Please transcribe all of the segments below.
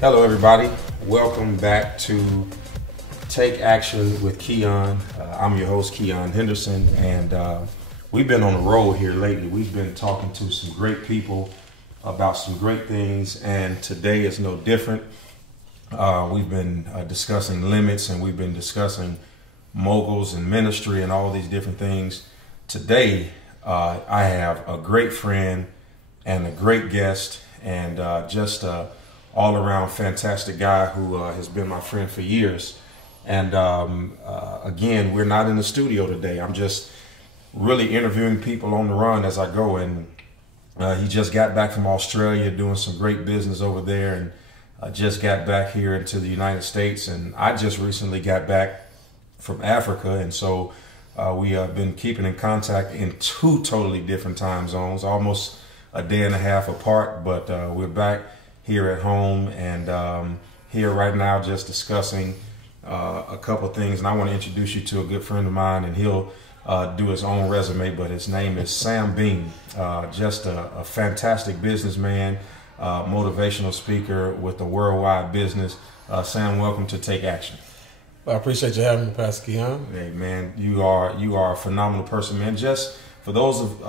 Hello, everybody. Welcome back to Take Action with Keion. I'm your host, Keion Henderson, and we've been on the road here lately. We've been talking to some great people about some great things, and today is no different. We've been discussing limits, and we've been discussing moguls and ministry and all these different things. Today, I have a great friend and a great guest, and just all-around fantastic guy who has been my friend for years. And again, we're not in the studio today. I'm just really interviewing people on the run as I go. And he just got back from Australia doing some great business over there, and just got back here into the United States. And I just recently got back from Africa. And so we have been keeping in contact in two totally different time zones, almost a day and a half apart. But we're back here at home, and here right now just discussing a couple things. And I want to introduce you to a good friend of mine, and he'll do his own resume, but his name is Sam Bean. Just a fantastic businessman, motivational speaker with a worldwide business. Sam, welcome to Take Action. Well, I appreciate you having me, Pastor Keion. Hey man, you are a phenomenal person, man. Just for those of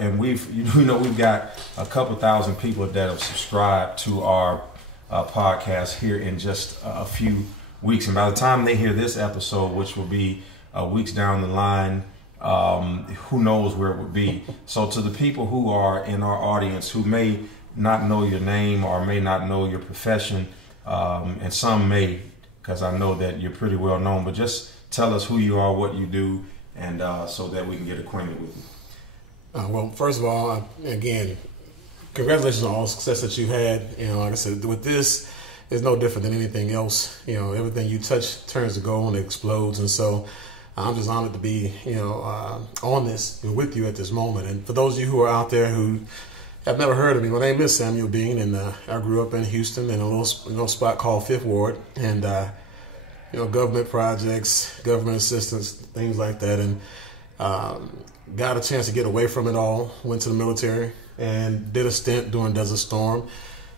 and we've got a couple thousand people that have subscribed to our podcast here in just a few weeks, and by the time they hear this episode, which will be weeks down the line, who knows where it would be. So to the people who are in our audience who may not know your name or may not know your profession, and some may, because I know that you're pretty well known, but just tell us who you are, what you do, and so that we can get acquainted with you. Well, first of all, again, congratulations on all the success that you've had. You know, like I said, with this, it's no different than anything else. You know, everything you touch turns to gold and it explodes. And so I'm just honored to be, on this and with you at this moment. And for those of you who are out there who have never heard of me, my name is Samuel Bean, and I grew up in Houston in a little spot called Fifth Ward, and government projects, government assistance, things like that, and got a chance to get away from it all. Went to the military and did a stint during Desert Storm.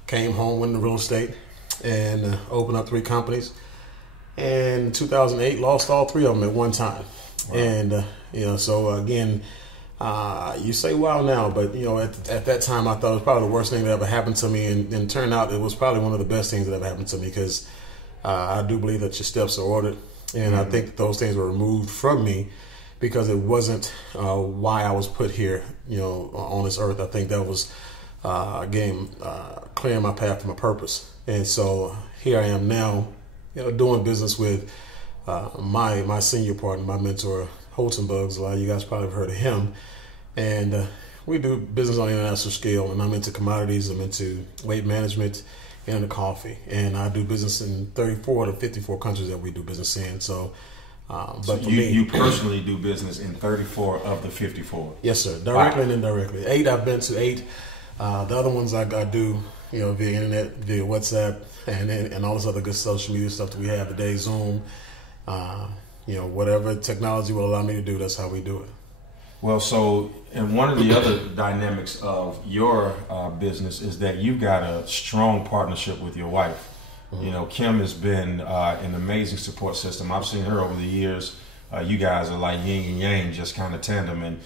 Came home, went into real estate, and opened up 3 companies. And in 2008, lost all 3 of them at one time. Wow. And so again, you say wow now, but at that time I thought it was probably the worst thing that ever happened to me, and turned out it was probably one of the best things that ever happened to me, because I do believe that your steps are ordered, and I think that those things were removed from me because it wasn't why I was put here, on this earth. I think that was clearing my path to my purpose, and so here I am now, doing business with my senior partner, my mentor, Holton Bugs. A lot of you guys probably have heard of him, and we do business on an international scale. And I'm into commodities, I'm into weight management, and into coffee, and I do business in 34 to 54 countries that we do business in. So. But you personally do business in 34 of the 54? Yes, sir. Directly and indirectly. 8, I've been to 8. The other ones I do, via internet, via WhatsApp, and all this other good social media stuff that we have today, Zoom. Whatever technology will allow me to do, that's how we do it. Well, so, and one of the other dynamics of your business is that you've got a strong partnership with your wife. Kim has been an amazing support system. I've seen her over the years. You guys are like yin and yang, just kind of tandem. And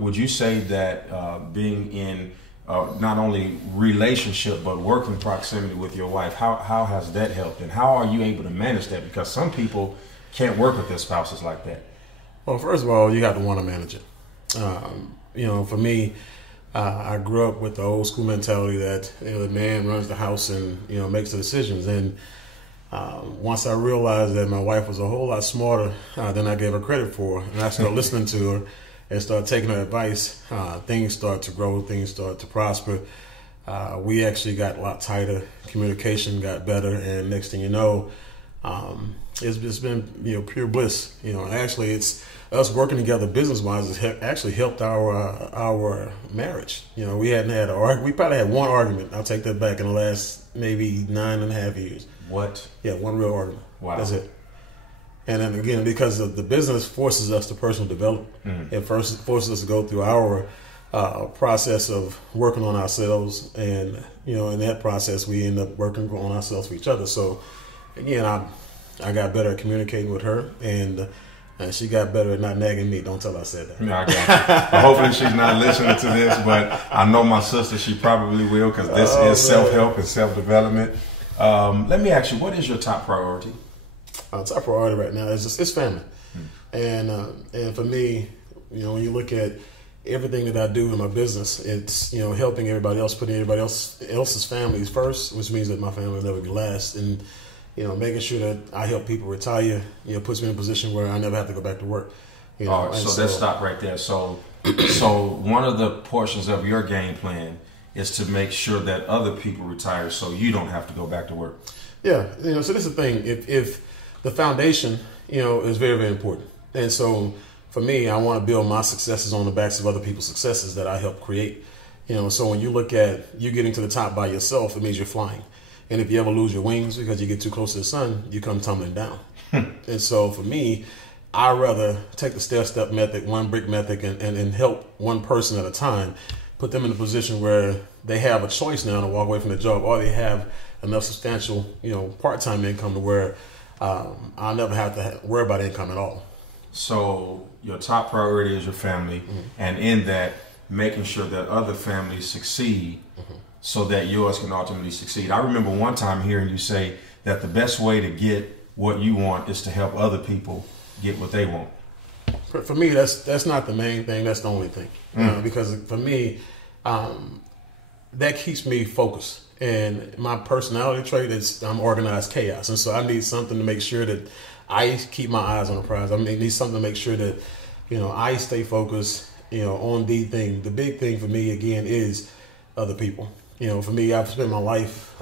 would you say that being in not only relationship but working proximity with your wife, how has that helped? And how are you able to manage that? Because some people can't work with their spouses like that. Well, first of all, you have to want to manage it. For me, I grew up with the old school mentality that the man runs the house and makes the decisions. And once I realized that my wife was a whole lot smarter than I gave her credit for, and I started listening to her and started taking her advice, things start to grow, things start to prosper. We actually got a lot tighter, communication got better, and next thing you know, it's been pure bliss. Actually, it's us working together business-wise has actually helped our marriage. We hadn't had we probably had one argument. I'll take that back in the last maybe 9.5 years. What? Yeah, one real argument. Wow. That's it. And then again, because of the business forces us to personal development. It first forces us to go through our process of working on ourselves, and in that process we end up working on ourselves for each other. So again, I got better at communicating with her, and she got better at not nagging me. Don't tell her I said that. Yeah, I got you. Well, hopefully she's not listening to this, but I know my sister, she probably will, because this is self-help and self-development. Let me ask you, what is your top priority? Top priority right now is it's family. And for me, when you look at everything that I do in my business, it's helping everybody else, putting everybody else's families first, which means that my family will never be last, and making sure that I help people retire, puts me in a position where I never have to go back to work. All right, so let's stop right there. So one of the portions of your game plan is to make sure that other people retire, so you don't have to go back to work. Yeah, so this is the thing. If the foundation, is very, very important, and so for me, I want to build my successes on the backs of other people's successes that I help create. So when you look at you getting to the top by yourself, it means you're flying. And if you ever lose your wings because you get too close to the sun, you come tumbling down. And so for me, I'd rather take the stair-step method, one brick method, and help one person at a time, put them in a position where they have a choice now to walk away from the job, or they have enough substantial, part-time income to where I'll never have to worry about income at all. So your top priority is your family, and in that, making sure that other families succeed so that yours can ultimately succeed. I remember one time hearing you say that the best way to get what you want is to help other people get what they want. For me, that's not the main thing. That's the only thing. Because for me, that keeps me focused. And my personality trait is I'm organized chaos. And so I need something to make sure that I keep my eyes on the prize. I need something to make sure that, I stay focused, on the thing. The big thing for me, again, is other people. For me, I've spent my life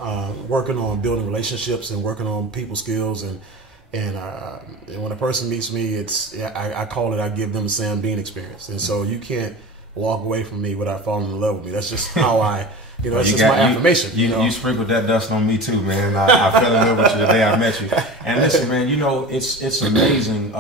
working on building relationships and working on people skills. And when a person meets me, I call it, I give them a Sam Bean experience. And so you can't walk away from me without falling in love with me. That's just how I, that's just my affirmation. You sprinkled that dust on me too, man. I fell in love with you the day I met you. And listen, man, it's amazing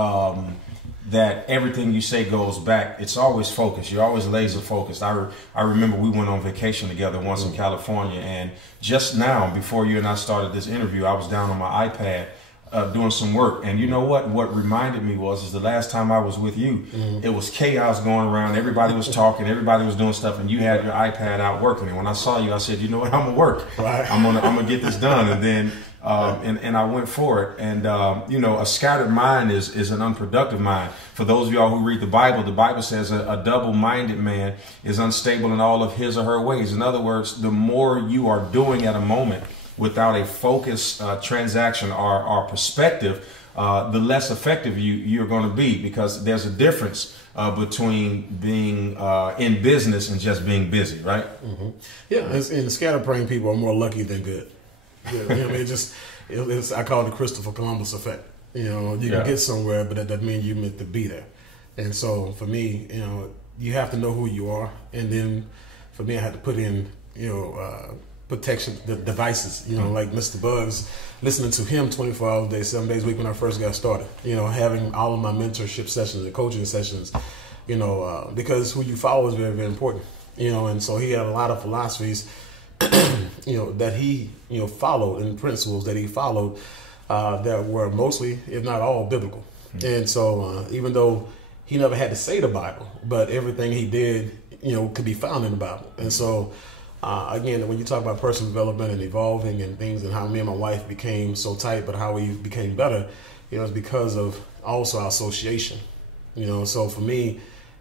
that everything you say goes back. It's always focused. You're always laser focused. I remember we went on vacation together once in California, and just now, before you and I started this interview, I was down on my iPad doing some work. And you know what reminded me is the last time I was with you, it was chaos going around. Everybody was talking, everybody was doing stuff, and you had your iPad out working. And when I saw you, I said, you know what, I'm gonna work. Right. I'm gonna get this done. And then and I went for it. And a scattered mind is an unproductive mind. For those of y'all who read the Bible says a double-minded man is unstable in all of his or her ways. In other words, the more you are doing at a moment without a focused transaction or perspective, the less effective you're going to be, because there's a difference between being in business and just being busy, right? Yeah, and scatterbrained people are more lucky than good. I call it the Christopher Columbus effect. You can get somewhere, but that doesn't mean you meant to be there. And so for me, you have to know who you are, and then for me, I had to put in, protection devices, like Mr. Bugs, listening to him 24 hours a day, 7 days a week when I first got started, having all of my mentorship sessions and coaching sessions, because who you follow is very, very important, and so he had a lot of philosophies, that he, followed, and principles that he followed, that were mostly, if not all, biblical. And so even though he never had to say the Bible, but everything he did, could be found in the Bible. And so again, when you talk about personal development and evolving and things, and how me and my wife became so tight, but how we became better, it's because of also our association. So for me,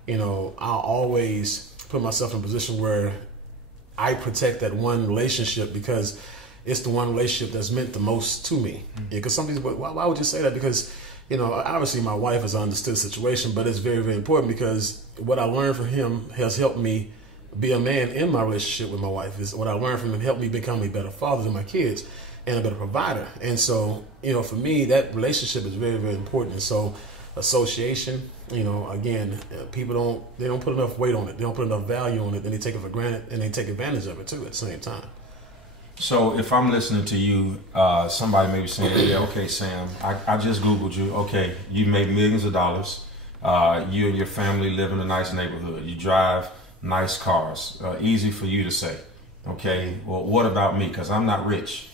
I'll always put myself in a position where I protect that one relationship, because it's the one relationship that's meant the most to me. Because some people, why would you say that? Because, obviously my wife has understood the situation, but it's very, very important, because what I learned from him has helped me be a man in my relationship with my wife. Is what I learned from him helped me become a better father to my kids and a better provider. And so, for me, that relationship is very, very important. And so association, again, people don't put enough weight on it. They don't put enough value on it, and they take it for granted, and they take advantage of it too at the same time. So if I'm listening to you, somebody may be saying, yeah, okay, Sam, I just Googled you. Okay, you make millions of dollars. You and your family live in a nice neighborhood. You drive nice cars. Easy for you to say. Okay, well, what about me? Because I'm not rich.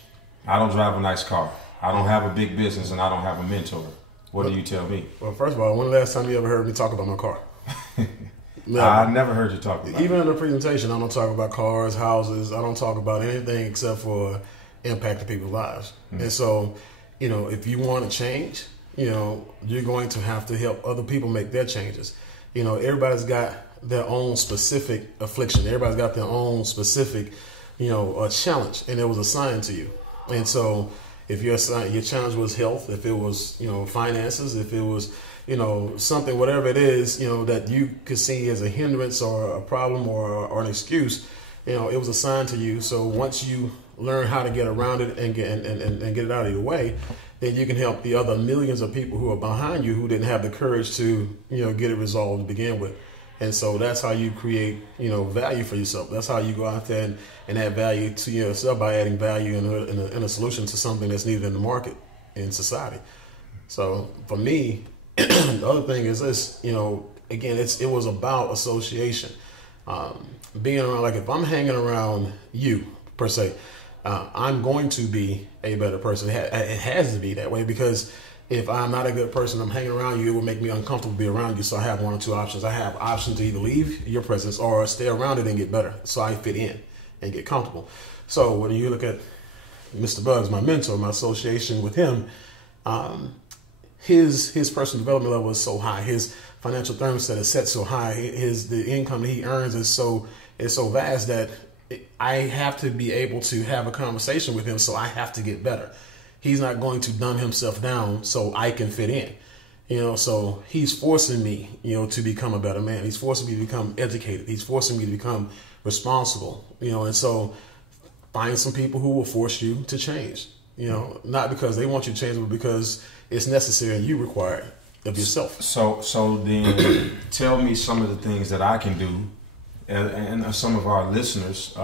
I don't drive a nice car. I don't have a big business, and I don't have a mentor. What do you tell me? Well, first of all, when the last time you ever heard me talk about my car? I never heard you talk about it. Even in the presentation, I don't talk about cars, houses. I don't talk about anything except for impacting people's lives. And so, if you want to change, you're going to have to help other people make their changes. Everybody's got their own specific affliction. Everybody's got their own specific, challenge, and it was assigned to you. And so, if your challenge was health, if it was, finances, if it was, something, whatever it is, that you could see as a hindrance or a problem or an excuse, it was assigned to you. So once you learn how to get around it and get it out of your way, then you can help the other millions of people who are behind you who didn't have the courage to, get it resolved to begin with. And so that's how you create, value for yourself. That's how you go out there and add value to yourself by adding value in a solution to something that's needed in the market, in society. So for me, the other thing is this, again, it was about association. Being around, like if I'm hanging around you, per se, I'm going to be a better person. It has to be that way, because if I'm not a good person, I'm hanging around you, it will make me uncomfortable to be around you. So I have one or two options. I have options to either leave your presence or stay around it and get better, so I fit in and get comfortable. So when you look at Mr. Bugs, my mentor, my association with him, his personal development level is so high. His financial thermostat is set so high. The income that he earns is so vast that I have to be able to have a conversation with him. So I have to get better. He's not going to dumb himself down so I can fit in. So he's forcing me, to become a better man. He's forcing me to become educated. He's forcing me to become responsible. And so find some people who will force you to change. Not because they want you to change, but because it's necessary and you require it of yourself. So then tell me some of the things that I can do, and some of our listeners,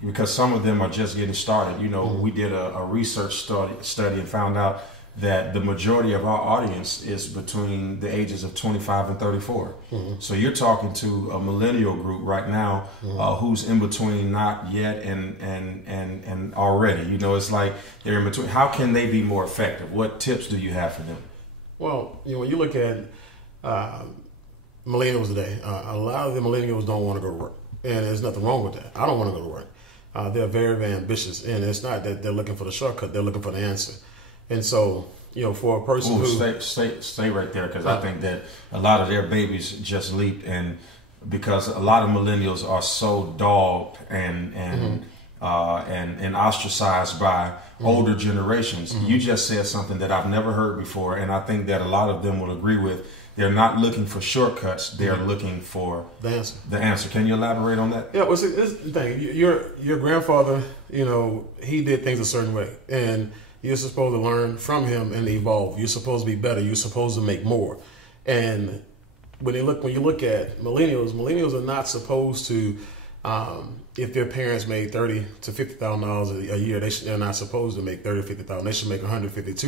because some of them are just getting started. We did a research study and found out that the majority of our audience is between the ages of 25 and 34. So you're talking to a millennial group right now, who's in between not yet and already. It's like they're in between. How can they be more effective? What tips do you have for them? Well, when you look at millennials today, a lot of the millennials don't want to go to work, and there's nothing wrong with that. I don't want to go to work. They're very, very ambitious, and it's not that they're looking for the shortcut; they're looking for the answer. And so, for a person who stay right there, because I think that a lot of their babies just leaped, and because a lot of millennials are so dogged and ostracized by older generations. You just said something that I've never heard before, and I think that a lot of them will agree with. They're not looking for shortcuts. They're looking for the answer. The answer. Can you elaborate on that? Yeah, well, see, this is the thing. Your grandfather, he did things a certain way, and you're supposed to learn from him and evolve. You're supposed to be better. You're supposed to make more. And when you look at millennials are not supposed to. If their parents made $30,000 to $50,000 a year, they're not supposed to make $30,000 to $50,000. They should make $150,000 to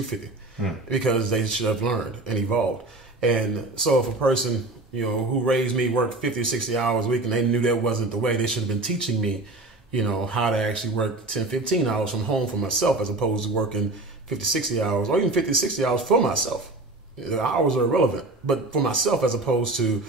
$250,000 because they should have learned and evolved. And so if a person, who raised me worked 50 or 60 hours a week and they knew that wasn't the way, they should have been teaching me, how to actually work 10, 15 hours from home for myself as opposed to working 50, 60 hours or even 50, 60 hours for myself. The hours are irrelevant, but for myself as opposed to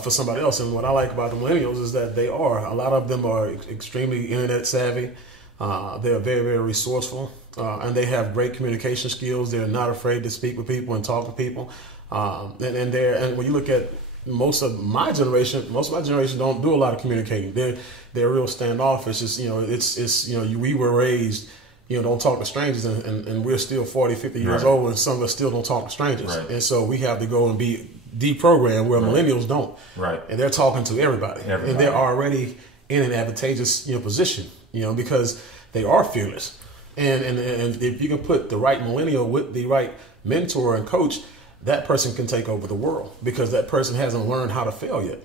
for somebody else. And what I like about the millennials is that a lot of them are extremely internet savvy. They're very, very resourceful, and they have great communication skills. They're not afraid to speak with people and talk to people. And when you look at most of my generation don't do a lot of communicating. They're real standoffish. We were raised, don't talk to strangers, and we're still 40, 50 years old, and some of us still don't talk to strangers. Right. And so we have to go and be deprogrammed where millennials don't. Right. And they're talking to everybody. And they're already in an advantageous position, because they are fearless. And if you can put the right millennial with the right mentor and coach, that person can take over the world because that person hasn't learned how to fail yet.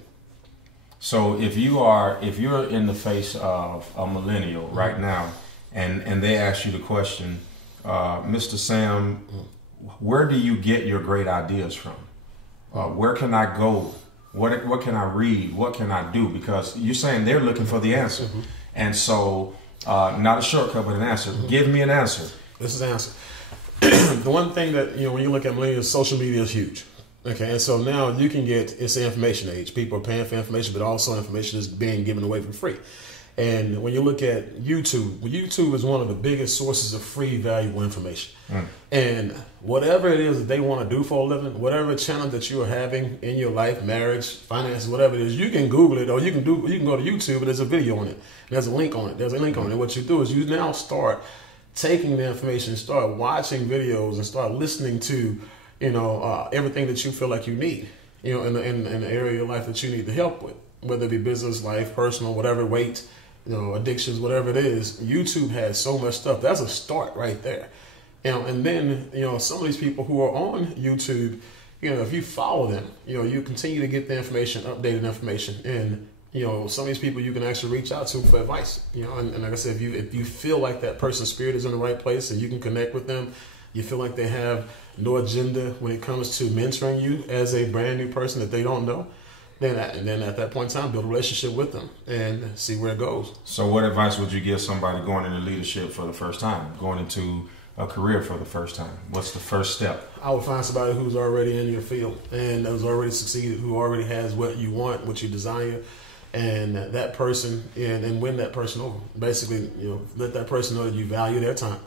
So if you're in the face of a millennial right now, and they ask you the question, Mr. Sam, where do you get your great ideas from? Where can I go What can I read? What can I do? Because you're saying they're looking for the answer. And so, not a shortcut, but an answer. Give me an answer. This is the answer. The one thing that, when you look at millennials, social media is huge. Okay, and so now you can it's the information age. People are paying for information, but also information is being given away for free. And when you look at YouTube is one of the biggest sources of free, valuable information. And whatever it is that they want to do for a living, whatever challenge that you are having in your life, marriage, finances, whatever it is, you can Google it, or you can go to YouTube, and there's a video on it. There's a link on it. And what you do is you now start taking the information, start watching videos, and start listening to, everything that you feel like you need, in the area of your life that you need the help with, whether it be business, life, personal, whatever, weight, addictions, whatever it is. YouTube has so much stuff. That's a start right there. And then, some of these people who are on YouTube, if you follow them, you continue to get the information, updated information. And, some of these people you can actually reach out to for advice, and like I said, if you feel like that person's spirit is in the right place and you can connect with them, you feel like they have no agenda when it comes to mentoring you as a brand new person that they don't know, then at that point in time, build a relationship with them and see where it goes. So what advice would you give somebody going into leadership for the first time, going into a career for the first time? What's the first step? I would find somebody who's already in your field and who's already succeeded, who already has what you want, what you desire, and that person, and win that person over. Basically, let that person know that you value their time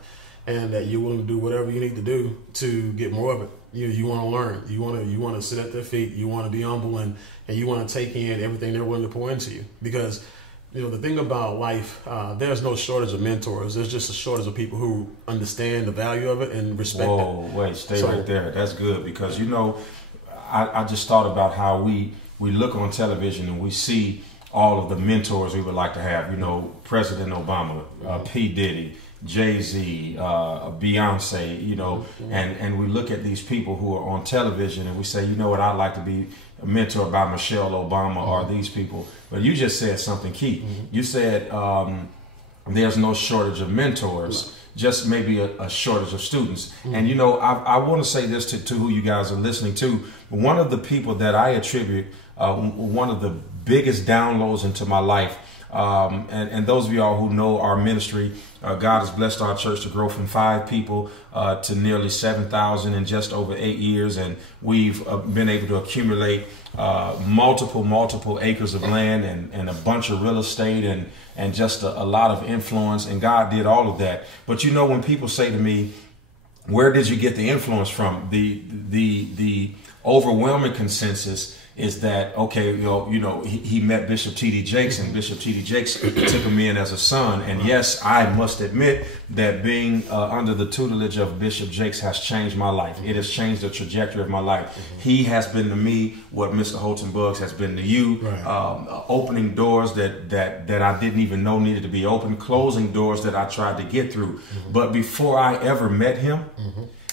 and that you're willing to do whatever you need to do to get more of it. You want to learn. You want to sit at their feet. You want to be humble, and you want to take in everything they're willing to pour into you. Because the thing about life, there's no shortage of mentors. There's just a shortage of people who understand the value of it and respect it. Whoa, wait, stay right there. That's good, because I just thought about how we look on television and we see all of the mentors we would like to have. President Obama, P. Diddy, Jay-Z, Beyonce, and we look at these people who are on television and we say, I'd like to be mentored by Michelle Obama or these people. But you just said something key. You said there's no shortage of mentors, just maybe a shortage of students. And I want to say this to who you guys are listening to. One of the people that I attribute one of the biggest downloads into my life, and those of y'all who know our ministry, God has blessed our church to grow from 5 people to nearly 7,000 in just over 8 years. And we've been able to accumulate multiple acres of land and a bunch of real estate and just a lot of influence. And God did all of that. But when people say to me, where did you get the influence from? The overwhelming consensus is that, okay, he met Bishop T.D. Jakes, and Bishop T.D. Jakes took him in as a son. And yes, I must admit that being under the tutelage of Bishop Jakes has changed my life. It has changed the trajectory of my life. He has been to me what Mr. Holton Buggs has been to you, opening doors that I didn't even know needed to be open, closing doors that I tried to get through. But before I ever met him,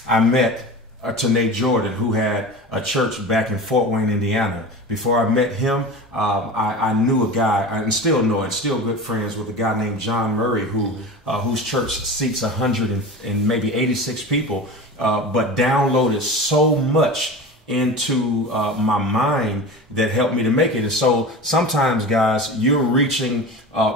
I met Tanae Jordan, who had a church back in Fort Wayne, Indiana. Before I met him, I knew a guy, and still know, and still good friends with a guy named John Murray, whose church seats 100 and maybe 86 people, but downloaded so much into my mind that helped me to make it. And so sometimes, guys, you're reaching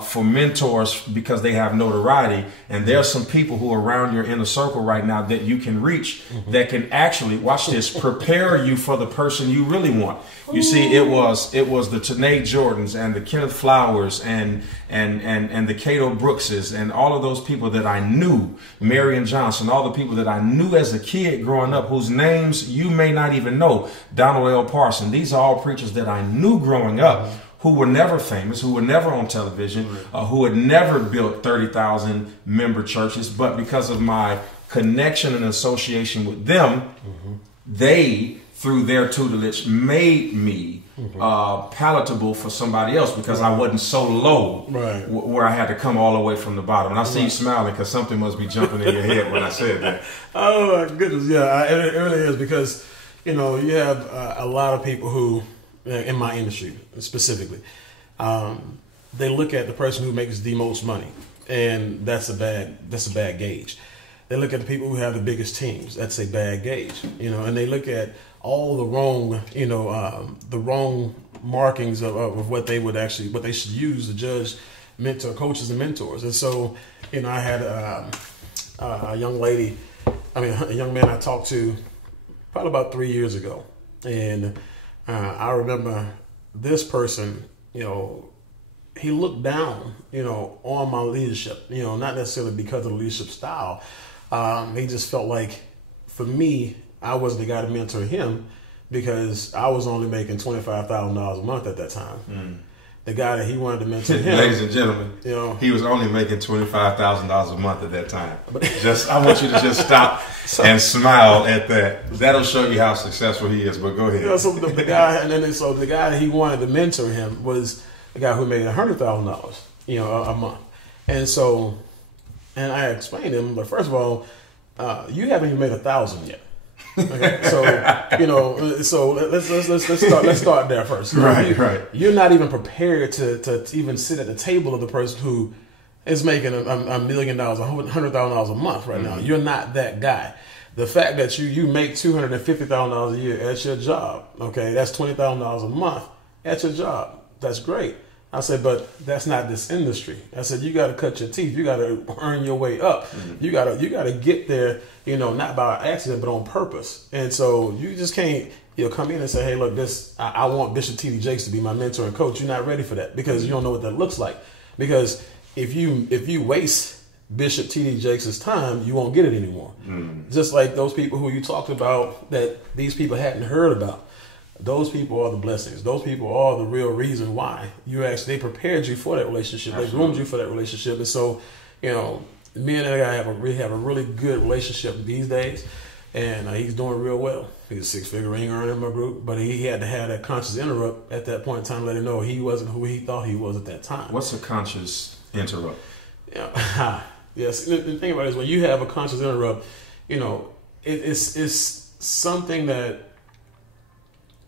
for mentors because they have notoriety, and there's some people who are around your inner circle right now that you can reach that can actually, watch this, prepare you for the person you really want. You see, it was the Tanae Jordans and the Kenneth Flowers and the Cato Brookses and all of those people that I knew, Marion Johnson, all the people that I knew as a kid growing up, whose names you may not even know, Donald L. Parson. These are all preachers that I knew growing up, who were never famous, who were never on television, who had never built 30,000 member churches, but because of my connection and association with them, they, through their tutelage, made me palatable for somebody else, because I wasn't so low where I had to come all the way from the bottom. And I see you smiling because something must be jumping in your head when I said that. Oh my goodness, yeah, it really is, because you have a lot of people who, in my industry specifically, they look at the person who makes the most money, and that's a bad gauge. They look at the people who have the biggest teams. That's a bad gauge, and they look at all the wrong, the wrong markings of what they should use to judge coaches and mentors. And so, I had a young man I talked to probably about 3 years ago. And I remember this person, he looked down, on my leadership, not necessarily because of the leadership style. He just felt like, for me, I was the guy to mentor him because I was only making $25,000 a month at that time. Mm. The guy that he wanted to mentor him. Ladies and gentlemen, he was only making $25,000 a month at that time. I want you to just stop and smile at that. That'll show you how successful he is. But go ahead. So the guy that he wanted to mentor him was the guy who made $100,000, a month. And I explained to him, but first of all, you haven't even made $1,000 yet. Okay, so let's start there first. Right. You're not even prepared to even sit at the table of the person who is making $1 million, $100,000 a month right now. You're not that guy. The fact that you make $250,000 a year at your job, okay, that's $20,000 a month at your job. That's great. I said, but that's not this industry. I said, you got to cut your teeth. You got to earn your way up. Mm-hmm. You got to get there, not by accident, but on purpose. And so you just can't, come in and say, hey, look, I want Bishop T.D. Jakes to be my mentor and coach. You're not ready for that because you don't know what that looks like. Because if you waste Bishop T.D. Jakes' time, you won't get it anymore. Mm-hmm. Just like those people who you talked about that these people hadn't heard about. Those people are the blessings. Those people are the real reason why they prepared you for that relationship. Absolutely. They groomed you for that relationship. And so, me and that guy have a really good relationship these days. And he's doing real well. He's a 6-figure ring earner in my group, but he had to have that conscious interrupt at that point in time to let him know he wasn't who he thought he was at that time. What's a conscious interrupt? Yes. The thing about it is when you have a conscious interrupt, it's something that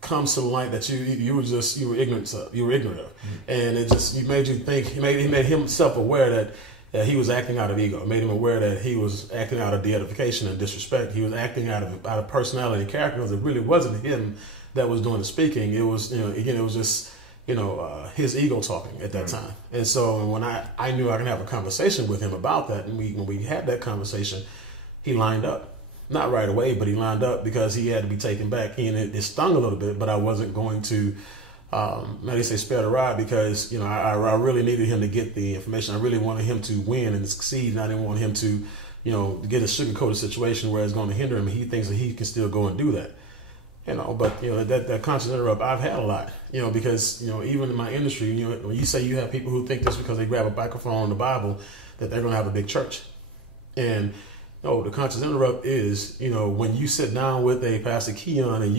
comes to the light that you were ignorant of, and it made you think. He made himself aware that he was acting out of ego. It made him aware that he was acting out of de-edification and disrespect. He was acting out of personality and character because it really wasn't him that was doing the speaking. It was it was just his ego talking at that time. And so when I knew I could have a conversation with him about that, and when we had that conversation, he lined up. Not right away, but he lined up because he had to be taken back. And it stung a little bit, but I wasn't going to, spare the ride because, I really needed him to get the information. I really wanted him to win and succeed. And I didn't want him to, get a sugar-coated situation where it's going to hinder him. And he thinks that he can still go and do that. But, that conscious interrupt, I've had a lot, because, even in my industry, when you say you have people who think this because they grab a microphone in the Bible, that they're going to have a big church. And no, the conscious interrupt is, when you sit down with a Pastor Keion and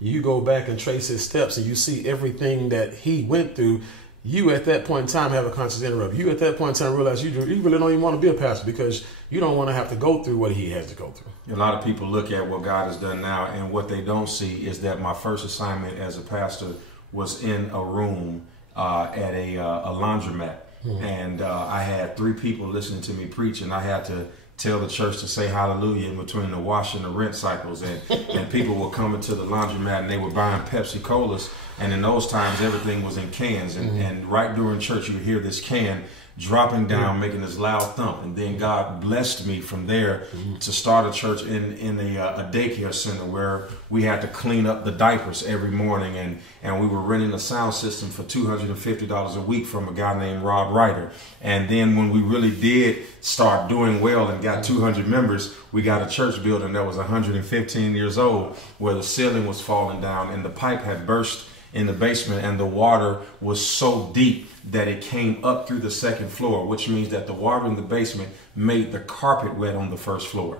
you go back and trace his steps and you see everything that he went through, you at that point in time have a conscious interrupt. You at that point in time realize you really don't even want to be a pastor because you don't want to have to go through what he has to go through. A lot of people look at what God has done now, and what they don't see is that my first assignment as a pastor was in a room at a laundromat. Mm-hmm. And I had 3 people listening to me preach, and I had to tell the church to say hallelujah in between the wash and the rinse cycles. And people were coming to the laundromat and they were buying Pepsi Colas. And in those times, everything was in cans. And right during church, you would hear this can dropping down, making this loud thump. And then God blessed me from there to start a church in a daycare center where we had to clean up the diapers every morning. And we were renting a sound system for $250 a week from a guy named Rob Ryder. And then when we really did start doing well and got 200 members, we got a church building that was 115 years old where the ceiling was falling down and the pipe had burst in the basement, and the water was so deep that it came up through the second floor, which means that the water in the basement made the carpet wet on the first floor.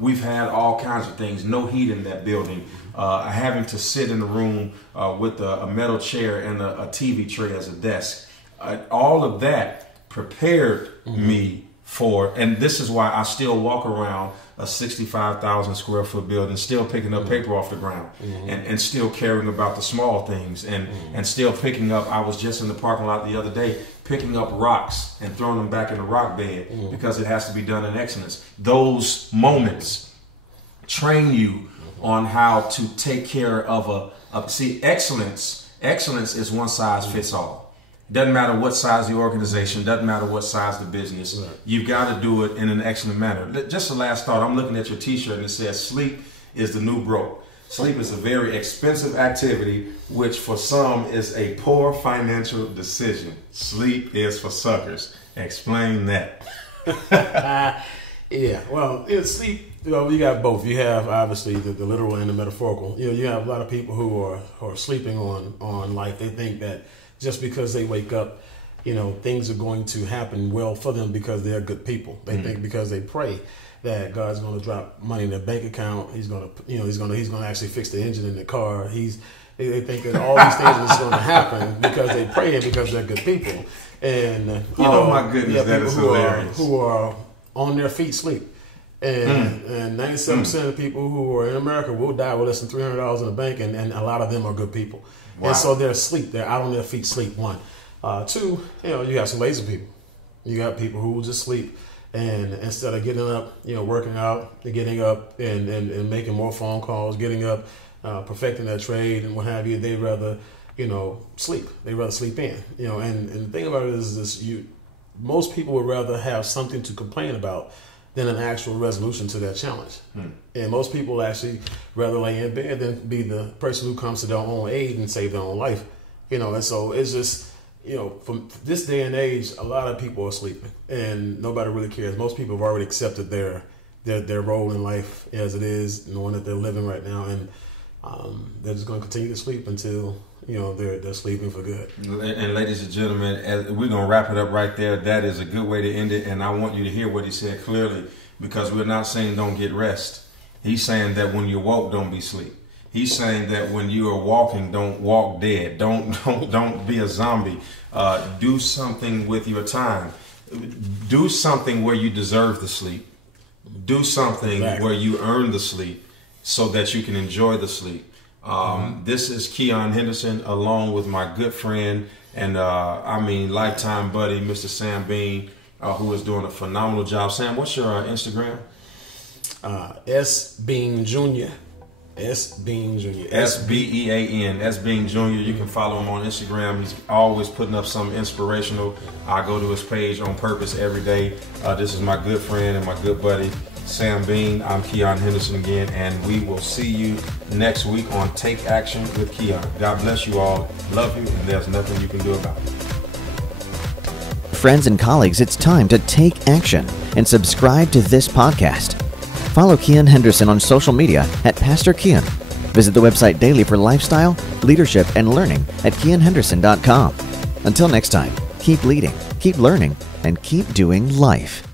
We've had all kinds of things, no heat in that building, having to sit in the room with a metal chair and a TV tray as a desk. All of that prepared me for, and this is why I still walk around a 65,000 square foot building, still picking up paper off the ground and still caring about the small things and still picking up. I was just in the parking lot the other day, picking up rocks and throwing them back in the rock bed because it has to be done in excellence. Those moments train you on how to take care of see, excellence is one size fits all. Doesn't matter what size the organization, doesn't matter what size the business. Right. You've got to do it in an excellent manner. Just the last thought, I'm looking at your t-shirt and it says sleep is the new broke. Sleep is a very expensive activity, which for some is a poor financial decision. Sleep is for suckers. Explain that. Yeah, well, sleep, you got both. You have obviously the literal and the metaphorical. You have a lot of people who are sleeping on life. They think that just because they wake up, things are going to happen well for them because they're good people. They think because they pray that God's going to drop money in their bank account. He's going to, he's going to actually fix the engine in the car. They think that all these things are going to happen because they pray and because they're good people. And my goodness, that is hilarious. Who are on their feet sleep. And 97% of the people who are in America will die with less than $300 in the bank, and a lot of them are good people. Wow. And so they're asleep. They're out on their feet sleep, one. Two, you have some lazy people. You got people who will just sleep, and instead of getting up, working out, getting up and making more phone calls, getting up, perfecting their trade and what have you, they'd rather, sleep. They'd rather sleep in. And the thing about it is this, most people would rather have something to complain about than an actual resolution to that challenge. And most people actually rather lay in bed than be the person who comes to their own aid and save their own life. And so it's just, from this day and age, a lot of people are sleeping and nobody really cares. Most people have already accepted their role in life as it is, knowing that they're living right now, and they're just going to continue to sleep until they're sleeping for good. And ladies and gentlemen, we're going to wrap it up right there. That is a good way to end it. And I want you to hear what he said clearly, because we're not saying don't get rest. He's saying that when you walk, don't be asleep. He's saying that when you are walking, don't walk dead. Don't be a zombie. Do something with your time. Do something where you deserve the sleep. Do something where you earn the sleep so that you can enjoy the sleep. This is Keion Henderson, along with my good friend and lifetime buddy, Mr. Sam Bean, who is doing a phenomenal job. Sam, what's your Instagram? S Bean Jr. S Bean Jr. SBEAN. S Bean Jr. You can follow him on Instagram. He's always putting up something inspirational. I go to his page on purpose every day. This is my good friend and my good buddy, Sam Bean. I'm Keion Henderson again, and we will see you next week on Take Action with Keion. God bless you all. Love you, and there's nothing you can do about it. Friends and colleagues, it's time to take action and subscribe to this podcast. Follow Keion Henderson on social media at Pastor Keion. Visit the website daily for lifestyle, leadership, and learning at KeionHenderson.com. Until next time, keep leading, keep learning, and keep doing life.